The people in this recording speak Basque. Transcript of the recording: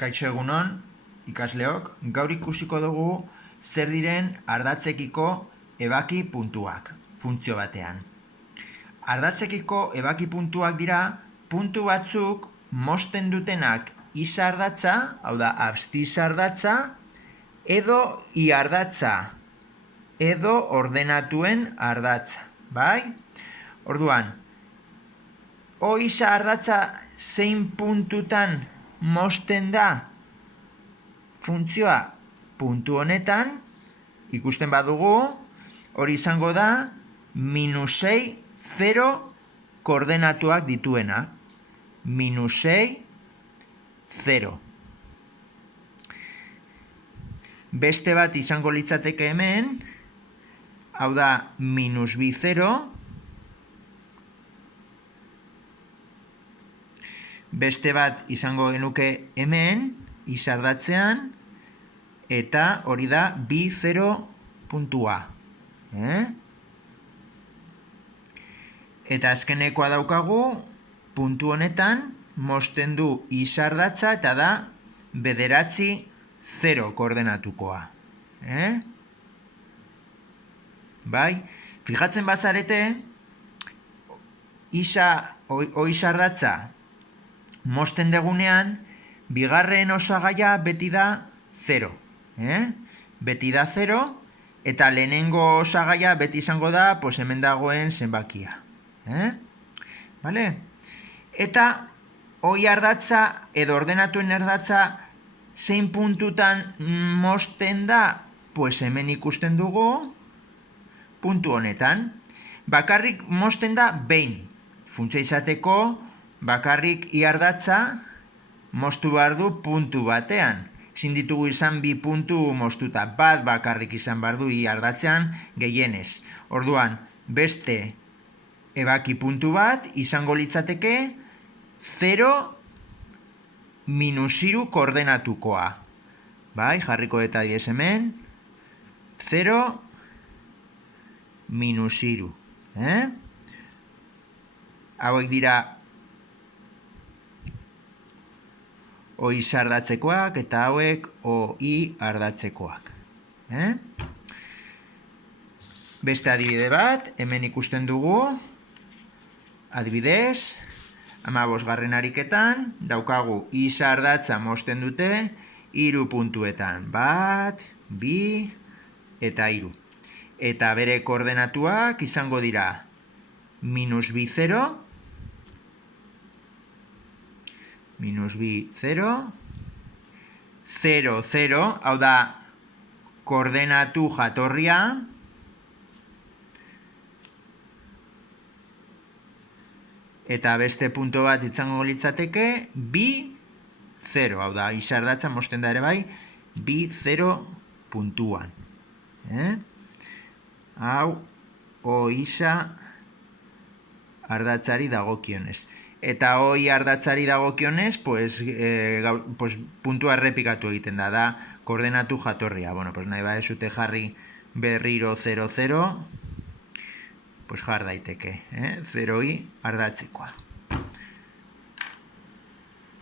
Kaixo egunon, ikasleok, gaur ikusiko dugu zer diren ardatzekiko ebaki puntuak, funtzio batean. Ardatzekiko ebaki puntuak dira, puntu batzuk mozten dutenak isa ardatza, hau da, absziza ardatza, edo i ardatza, edo ordenatuen ardatza, bai? Orduan, o isa ardatza zein puntutan mozten da funtzioa puntu honetan, ikusten badugu, hori izango da -6, 0 koordenatuak dituena. -6, 0. Beste bat izango litzateke hemen, hau da -2, 0. Beste bat izango genuke hemen, izardatzean, eta hori da 2, 0 puntua. Eta azkenekoa daukagu, puntu honetan, mozten du izardatza eta da 9, 0 koordenatukoa. Bai? Fijatzen bazarete, izardatza mozten degunean, bigarren osagaia beti da 0. Beti da 0, eta lehenengo osagaia beti izango da, hemen dagoen zenbakia. Vale? Eta hoi ardatza edo ordenatuen ardatza zein puntutan mozten da, hemen ikusten dugu, puntu honetan. Bakarrik mozten da behin. Funtzioa izateko, bakarrik i ardatza moztu behar du puntu batean. Ezin ditugu izan bi puntu moztuta. Bat bakarrik izan behar du i ardatzean gehienez. Orduan, beste ebaki puntu bat izango litzateke 0 -3 koordenatukoa. Bai, jarriko eta adibidez hemen. 0 -3. Hauek dira oi ardatzekoak eta hauek oi ardatzekoak. Beste adibide bat, hemen ikusten dugu, adibidez, 15. ariketan, daukagu isa ardatza mozten dute 3 puntuetan. 1, 2 eta 3. Eta bere koordenatuak izango dira -2, 0, -2, 0, 0, 0, hau da koordenatu jatorria, eta beste puntu bat izango litzateke 2, 0, hau da izardatza mozten da ere bai 2, 0 puntuan. Hau isa ardatzari dagokionez. Eta hoi ardatzari dagokionez, puntua errepikatu egiten da koordenatu jatorria. Nahi badezute jarri berriro 0, 0, jar daiteke. 0i ardatzekoa.